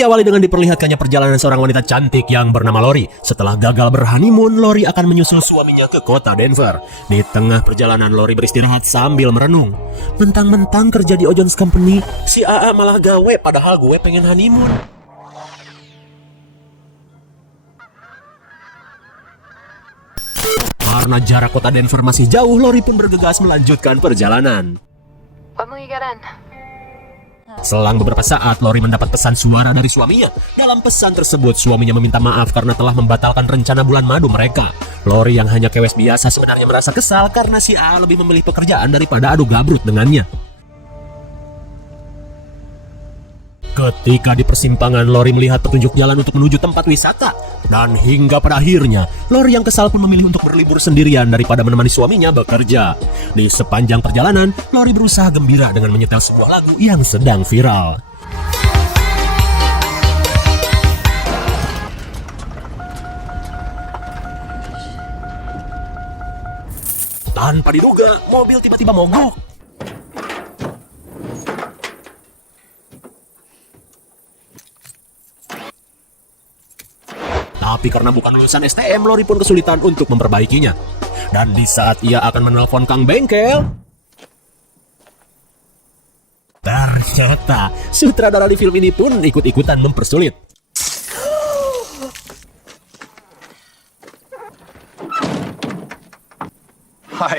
diawali dengan diperlihatkannya perjalanan seorang wanita cantik yang bernama Lori. Setelah gagal berhoneymoon, Lori akan menyusul suaminya ke kota Denver. Di tengah perjalanan, Lori beristirahat sambil merenung. Mentang-mentang kerja di Ojon's Company, si AA malah gawe, padahal gue pengen honeymoon. Karena jarak kota Denver masih jauh, Lori pun bergegas melanjutkan perjalanan. When will you get in? Selang beberapa saat, Lori mendapat pesan suara dari suaminya. Dalam pesan tersebut, suaminya meminta maaf karena telah membatalkan rencana bulan madu mereka. Lori yang hanya kewes biasa sebenarnya merasa kesal karena si A lebih memilih pekerjaan daripada adu gabrut dengannya. Ketika di persimpangan, Lori melihat petunjuk jalan untuk menuju tempat wisata. Dan hingga pada akhirnya, Lori yang kesal pun memilih untuk berlibur sendirian daripada menemani suaminya bekerja. Di sepanjang perjalanan, Lori berusaha gembira dengan menyetel sebuah lagu yang sedang viral. Tanpa diduga, mobil tiba-tiba mogok. Tapi karena bukan lulusan STM, Lori pun kesulitan untuk memperbaikinya. Dan di saat ia akan menelpon Kang Bengkel, ternyata sutradara di film ini pun ikut-ikutan mempersulit. Hai.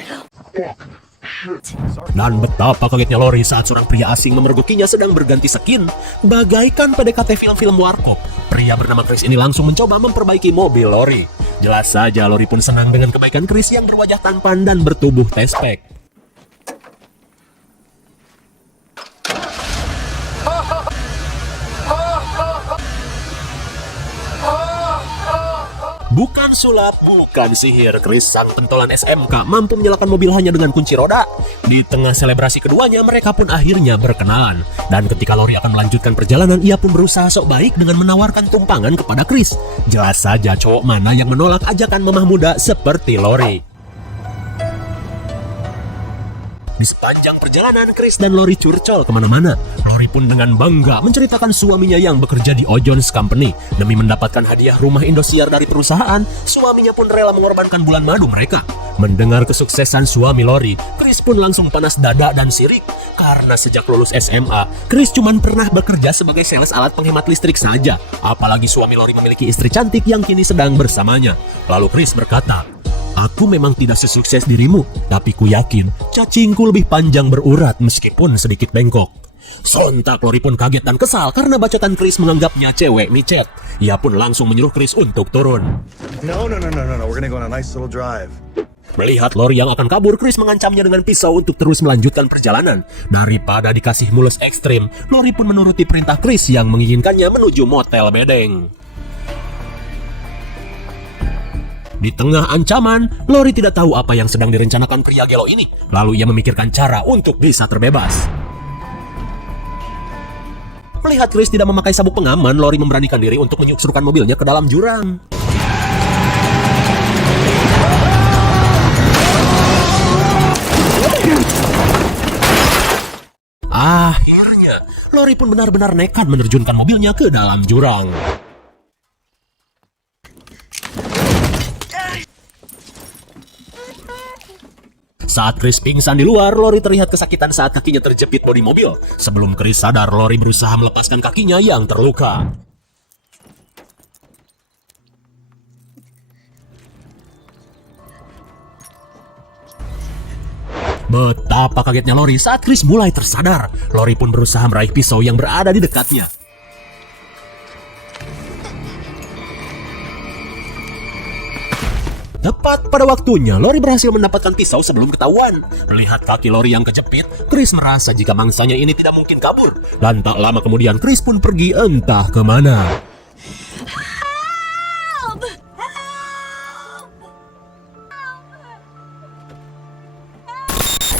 Dan betapa kagetnya Lori saat seorang pria asing memergokinya sedang berganti skin, bagaikan PDKT film-film warkop. Pria bernama Chris ini langsung mencoba memperbaiki mobil Lori. Jelas saja Lori pun senang dengan kebaikan Chris yang berwajah tampan dan bertubuh tespek. Bukan sulap, bukan sihir, Chris sang pentolan SMK mampu menyalakan mobil hanya dengan kunci roda. Di tengah selebrasi keduanya, mereka pun akhirnya berkenalan. Dan ketika Lori akan melanjutkan perjalanan, ia pun berusaha sok baik dengan menawarkan tumpangan kepada Chris. Jelas saja cowok mana yang menolak ajakan mamah muda seperti Lori. Di sepanjang perjalanan, Chris dan Lori curcol kemana-mana. Lori pun dengan bangga menceritakan suaminya yang bekerja di Ojon's Company. Demi mendapatkan hadiah rumah Indosiar dari perusahaan, suaminya pun rela mengorbankan bulan madu mereka. Mendengar kesuksesan suami Lori, Chris pun langsung panas dada dan sirik. Karena sejak lulus SMA, Chris cuma pernah bekerja sebagai sales alat penghemat listrik saja. Apalagi suami Lori memiliki istri cantik yang kini sedang bersamanya. Lalu Chris berkata, "Aku memang tidak sesukses dirimu, tapi ku yakin cacingku lebih panjang berurat meskipun sedikit bengkok." Sontak Lori pun kaget dan kesal karena bacotan Chris menganggapnya cewek micet. Ia pun langsung menyuruh Chris untuk turun. No. We're gonna go on a nice little drive. Melihat Lori yang akan kabur, Chris mengancamnya dengan pisau untuk terus melanjutkan perjalanan. Daripada dikasih mulus ekstrim, Lori pun menuruti perintah Chris yang menginginkannya menuju motel bedeng. Di tengah ancaman, Lori tidak tahu apa yang sedang direncanakan pria gelo ini. Lalu ia memikirkan cara untuk bisa terbebas. Melihat Chris tidak memakai sabuk pengaman, Lori memberanikan diri untuk menyusupkan mobilnya ke dalam jurang. Akhirnya, Lori pun benar-benar nekat menerjunkan mobilnya ke dalam jurang. Saat Chris pingsan di luar, Lori terlihat kesakitan saat kakinya terjepit bodi mobil. Sebelum Chris sadar, Lori berusaha melepaskan kakinya yang terluka. Betapa kagetnya Lori saat Chris mulai tersadar. Lori pun berusaha meraih pisau yang berada di dekatnya. Tepat pada waktunya, Lori berhasil mendapatkan pisau sebelum ketahuan. Melihat kaki Lori yang kejepit, Chris merasa jika mangsanya ini tidak mungkin kabur. Dan tak lama kemudian, Chris pun pergi entah kemana.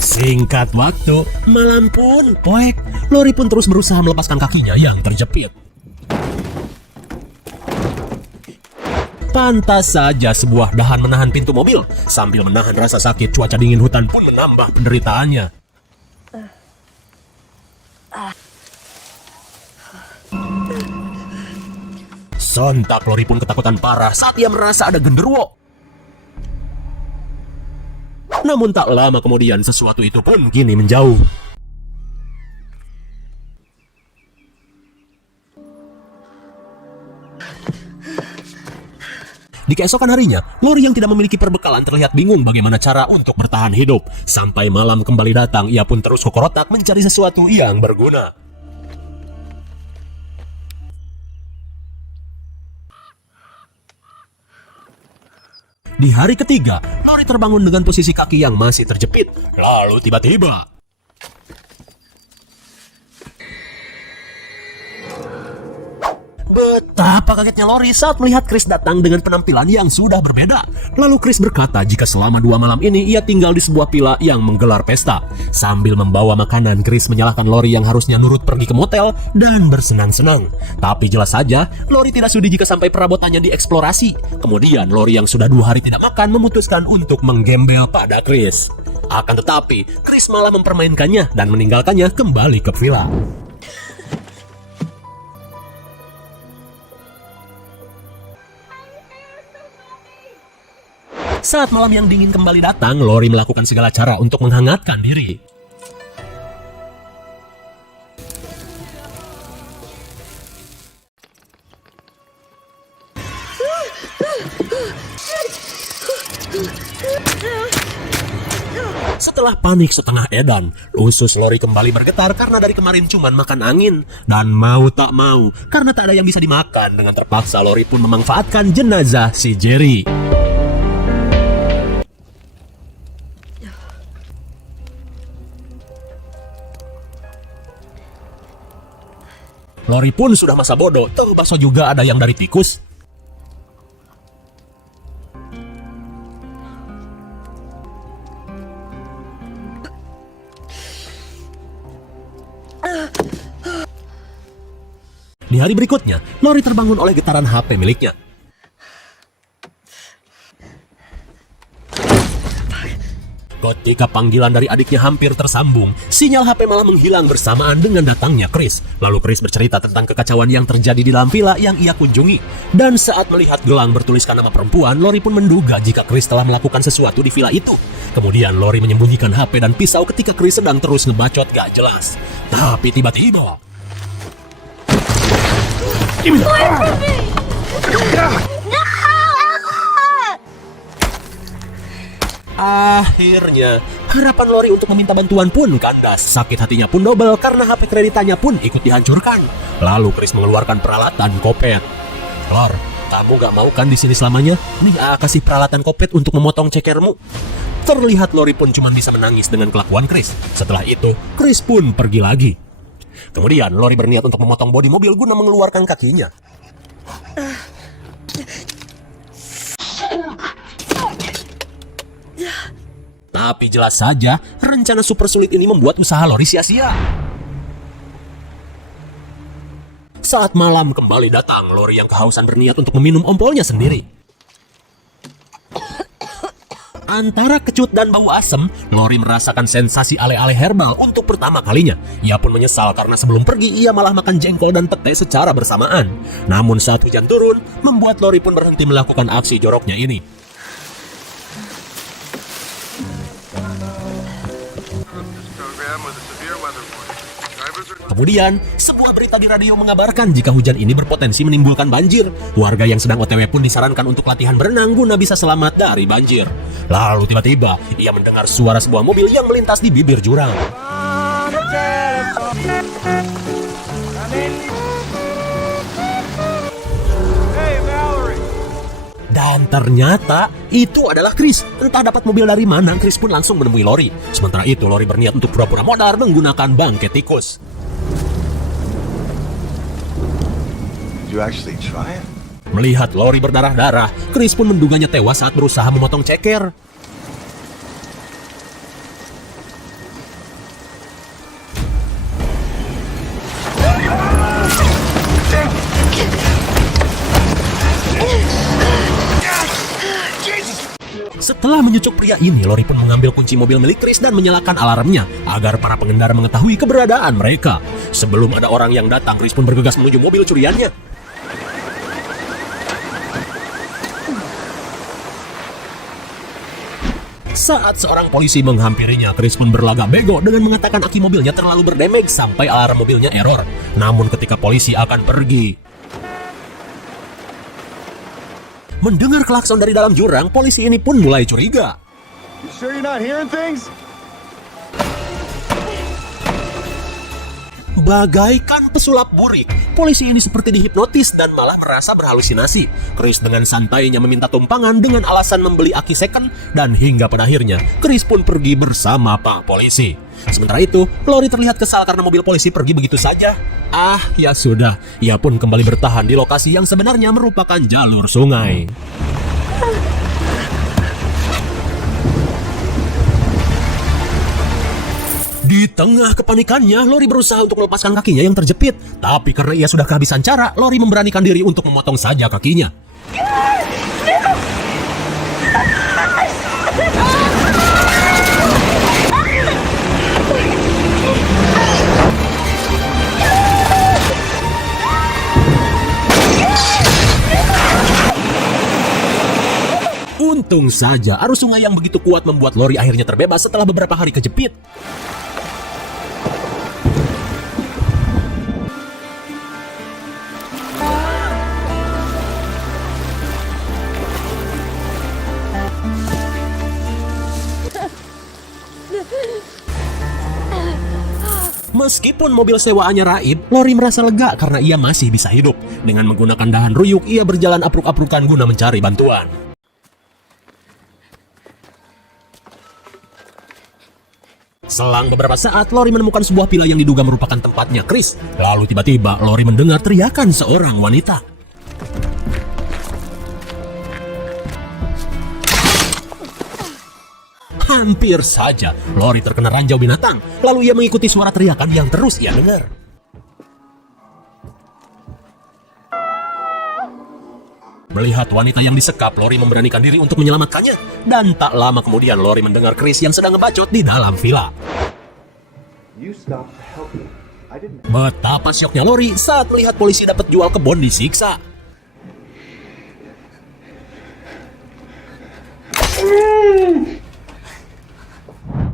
Singkat waktu, malam pun poek. Lori pun terus berusaha melepaskan kakinya yang terjepit. Pantas saja sebuah dahan menahan pintu mobil. Sambil menahan rasa sakit, cuaca dingin hutan pun menambah penderitaannya. Sontak Lori pun ketakutan parah saat ia merasa ada genderuwo. Namun tak lama kemudian sesuatu itu pun kini menjauh. Di keesokan harinya, Lori yang tidak memiliki perbekalan terlihat bingung bagaimana cara untuk bertahan hidup. Sampai malam kembali datang, ia pun terus kokorotak mencari sesuatu yang berguna. Di hari ketiga, Lori terbangun dengan posisi kaki yang masih terjepit. Lalu tiba-tiba, betapa kagetnya Lori saat melihat Chris datang dengan penampilan yang sudah berbeda. Lalu Chris berkata jika selama 2 malam ini ia tinggal di sebuah villa yang menggelar pesta. Sambil membawa makanan, Chris menyalahkan Lori yang harusnya nurut pergi ke motel dan bersenang-senang. Tapi jelas saja, Lori tidak sudi jika sampai perabotannya dieksplorasi. Kemudian Lori yang sudah 2 hari tidak makan memutuskan untuk menggembel pada Chris. Akan tetapi, Chris malah mempermainkannya dan meninggalkannya kembali ke villa. Saat malam yang dingin kembali datang, Lori melakukan segala cara untuk menghangatkan diri. Setelah panik setengah edan, usus Lori kembali bergetar karena dari kemarin cuman makan angin. Dan mau tak mau, karena tak ada yang bisa dimakan, dengan terpaksa Lori pun memanfaatkan jenazah si Jerry. Lori pun sudah masa bodoh, tuh bakso juga ada yang dari tikus. Di hari berikutnya, Lori terbangun oleh getaran HP miliknya. Ketika panggilan dari adiknya hampir tersambung, sinyal HP malah menghilang bersamaan dengan datangnya Chris. Lalu Chris bercerita tentang kekacauan yang terjadi di dalam villa yang ia kunjungi. Dan saat melihat gelang bertuliskan nama perempuan, Lori pun menduga jika Chris telah melakukan sesuatu di villa itu. Kemudian Lori menyembunyikan HP dan pisau ketika Chris sedang terus ngebacot gak jelas. Tapi tiba-tiba, akhirnya, harapan Lori untuk meminta bantuan pun kandas. Sakit hatinya pun double karena HP kreditannya pun ikut dihancurkan. Lalu Chris mengeluarkan peralatan kopet. Lor, kamu gak mau kan di sini selamanya? Nih, kasih peralatan kopet untuk memotong cekermu. Terlihat Lori pun cuma bisa menangis dengan kelakuan Chris. Setelah itu, Chris pun pergi lagi. Kemudian Lori berniat untuk memotong bodi mobil guna mengeluarkan kakinya. Tapi jelas saja, rencana super sulit ini membuat usaha Lori sia-sia. Saat malam kembali datang, Lori yang kehausan berniat untuk meminum ompolnya sendiri. Antara kecut dan bau asem, Lori merasakan sensasi ale-ale herbal untuk pertama kalinya. Ia pun menyesal karena sebelum pergi ia malah makan jengkol dan pete secara bersamaan. Namun saat hujan turun, membuat Lori pun berhenti melakukan aksi joroknya ini. Kemudian, sebuah berita di radio mengabarkan jika hujan ini berpotensi menimbulkan banjir. Warga yang sedang OTW pun disarankan untuk latihan berenang guna bisa selamat dari banjir. Lalu tiba-tiba, ia mendengar suara sebuah mobil yang melintas di bibir jurang. Dan ternyata, itu adalah Chris. Entah dapat mobil dari mana, Chris pun langsung menemui Lori. Sementara itu, Lori berniat untuk pura-pura modar menggunakan bangkai tikus. Did you actually try it? Melihat Lori berdarah-darah, Chris pun menduganya tewas saat berusaha memotong ceker. Setelah menyucuk pria ini, Lori pun mengambil kunci mobil milik Chris dan menyalakan alarmnya agar para pengendara mengetahui keberadaan mereka. Sebelum ada orang yang datang, Chris pun bergegas menuju mobil curiannya. Saat seorang polisi menghampirinya, Chris pun berlagak bego dengan mengatakan aki mobilnya terlalu berdamage sampai alarm mobilnya error. Namun ketika polisi akan pergi, mendengar klakson dari dalam jurang, polisi ini pun mulai curiga. You sure you're not hearing things? Bagaikan pesulap burik, polisi ini seperti dihipnotis dan malah merasa berhalusinasi. Chris dengan santainya meminta tumpangan dengan alasan membeli aki second, dan hingga pada akhirnya Chris pun pergi bersama Pak Polisi. Sementara itu, Lori terlihat kesal karena mobil polisi pergi begitu saja. Ya sudah, ia pun kembali bertahan di lokasi yang sebenarnya merupakan jalur sungai. Di tengah kepanikannya, Lori berusaha untuk melepaskan kakinya yang terjepit. Tapi karena ia sudah kehabisan cara, Lori memberanikan diri untuk memotong saja kakinya. Untung saja, arus sungai yang begitu kuat membuat Lori akhirnya terbebas setelah beberapa hari kejepit. Meskipun mobil sewaannya raib, Lori merasa lega karena ia masih bisa hidup. Dengan menggunakan dahan ruyuk, ia berjalan apruk-aprukan guna mencari bantuan. Selang beberapa saat, Lori menemukan sebuah villa yang diduga merupakan tempatnya Chris. Lalu tiba-tiba, Lori mendengar teriakan seorang wanita. Hampir saja Lori terkena ranjau binatang. Lalu ia mengikuti suara teriakan yang terus ia dengar. Melihat wanita yang disekap, Lori memberanikan diri untuk menyelamatkannya. Dan tak lama kemudian Lori mendengar Chris yang sedang ngebacot di dalam villa. Betapa syoknya Lori saat melihat polisi dapat jual kebon disiksa.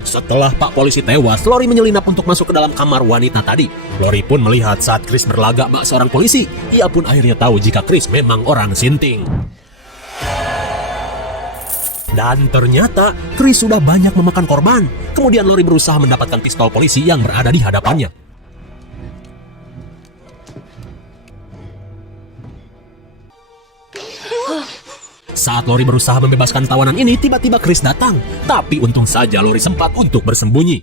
Setelah Pak Polisi tewas, Lori menyelinap untuk masuk ke dalam kamar wanita tadi. Lori pun melihat saat Chris berlagak bak seorang polisi. Ia pun akhirnya tahu jika Chris memang orang sinting. Dan ternyata Chris sudah banyak memakan korban. Kemudian Lori berusaha mendapatkan pistol polisi yang berada di hadapannya. Saat Lori berusaha membebaskan tawanan ini, tiba-tiba Chris datang. Tapi untung saja Lori sempat untuk bersembunyi.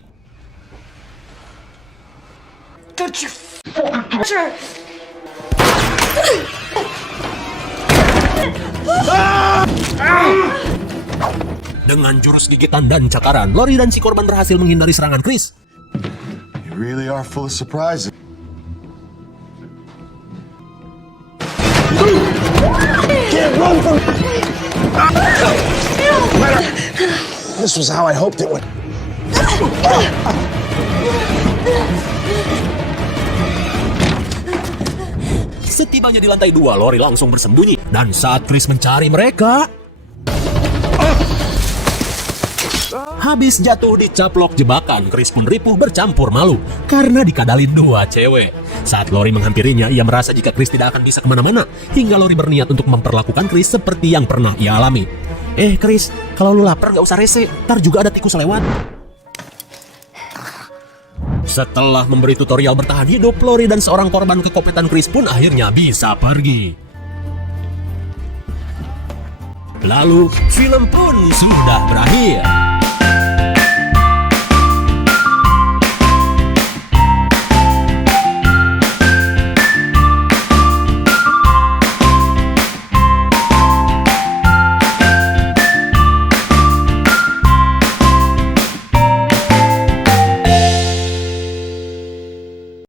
Dengan jurus gigitan dan cakaran, Lori dan si korban berhasil menghindari serangan Chris. You really are full of surprises. Can't run from This was how I hoped it would. Setibanya di lantai 2, Lori langsung bersembunyi. Dan saat Chris mencari mereka, habis jatuh dicaplok jebakan, Chris pun ripuh bercampur malu karena dikadalin 2 cewek. Saat Lori menghampirinya, ia merasa jika Chris tidak akan bisa kemana-mana, hingga Lori berniat untuk memperlakukan Chris seperti yang pernah ia alami. Chris, kalau lu lapar gak usah rese, ntar juga ada tikus lewat. Setelah memberi tutorial bertahan hidup, Lori dan seorang korban kekopetan Chris pun akhirnya bisa pergi. Lalu, film pun sudah berakhir.